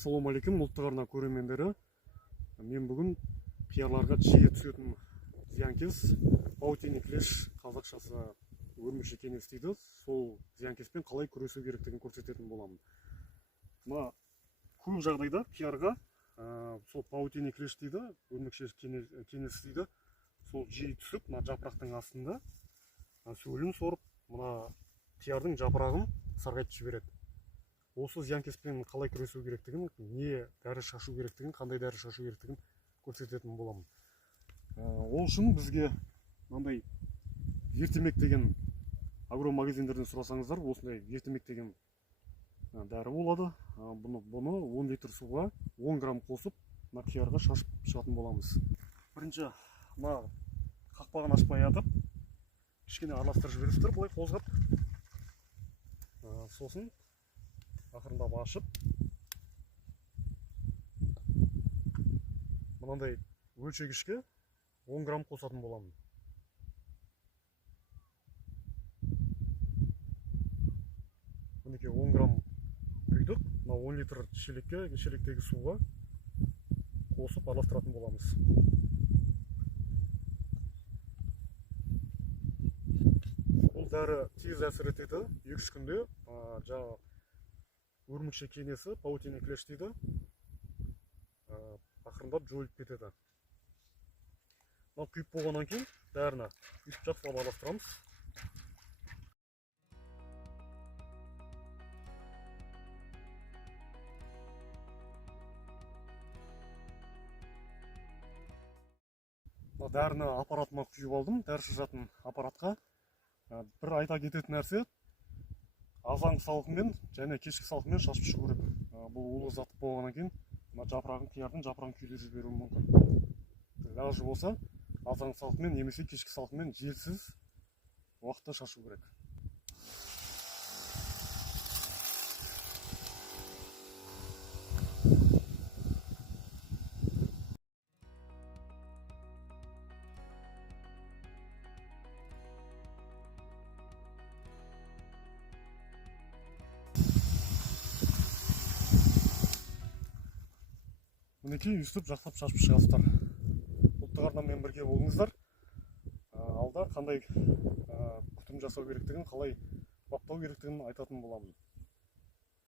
Ассалаумағалейкум ұлттық арна көрермендері. Мен бүгін қиярларға жиі түсетін зиянкес паутина клеш, қазақшасы өрмекші кеңес дейді. Сол зиянкеспен қалай күресу керектігін көрсететін боламын. Мына көп жағдайда қиярға сол паутина клеш дейді, өрмекші кеңес дейді. Сол жиі түсіп, мына жапырақтың астында сөлін сорып, мына қиярдың жапырағын сарғайтып жібереді. Осы зиянкеспен қалай күресу керектігін, не дәрі шашу керектігін, қандай дәрі шашу керектігін көрсететін боламын. Ол үшін бізге мынандай вертемек деген агромагазиндерден сұрасаңыздар, осындай вертемек деген дәрі болады. Бұны 10 литр суға 10 грамм қосып, мына қиярға шашып шығатын боламыз. Бірінші мына қақпағын ашпай атып, кішкене араластырып жібересіздер, былай қозғап. Сосын ақырындап ашып, мынандай өлшегішке 10 грамм қосатын боламын. Мінекей 10 грамм құйдық, 10 литр шелектегі суға қосып араластыратын боламыз. Бұл дәрі тез әсер етеді, 2-3 күнде өрмекші кеңесі, паутина клеш дейді, ақырындап жойылып кетеді. Күйіп болғаннан кейін дәріні үйтіп жақсылап араластырамыз. Дәріні аппаратыма құйып алдым, дәрі шашатын аппаратқа. Бір айта кететін нәрсе, азанғы салқынмен және кешкі салқынмен шашып шығу керек. Бұл улы зат болғаннан кейін қиярдың жапырағын күйдіріп жіберуі мүмкін. Лажы болса, азанғы салқынмен немесе кешкі салқынмен желсіз уақытта шашу керек. Мінекей үстіп жақсылап шашып шығасыздар. Ұлттық арнамен бірге болыңыздар. Алда қандай күтім жасау керектігін, қалай баптау керектігін айтатын боламын.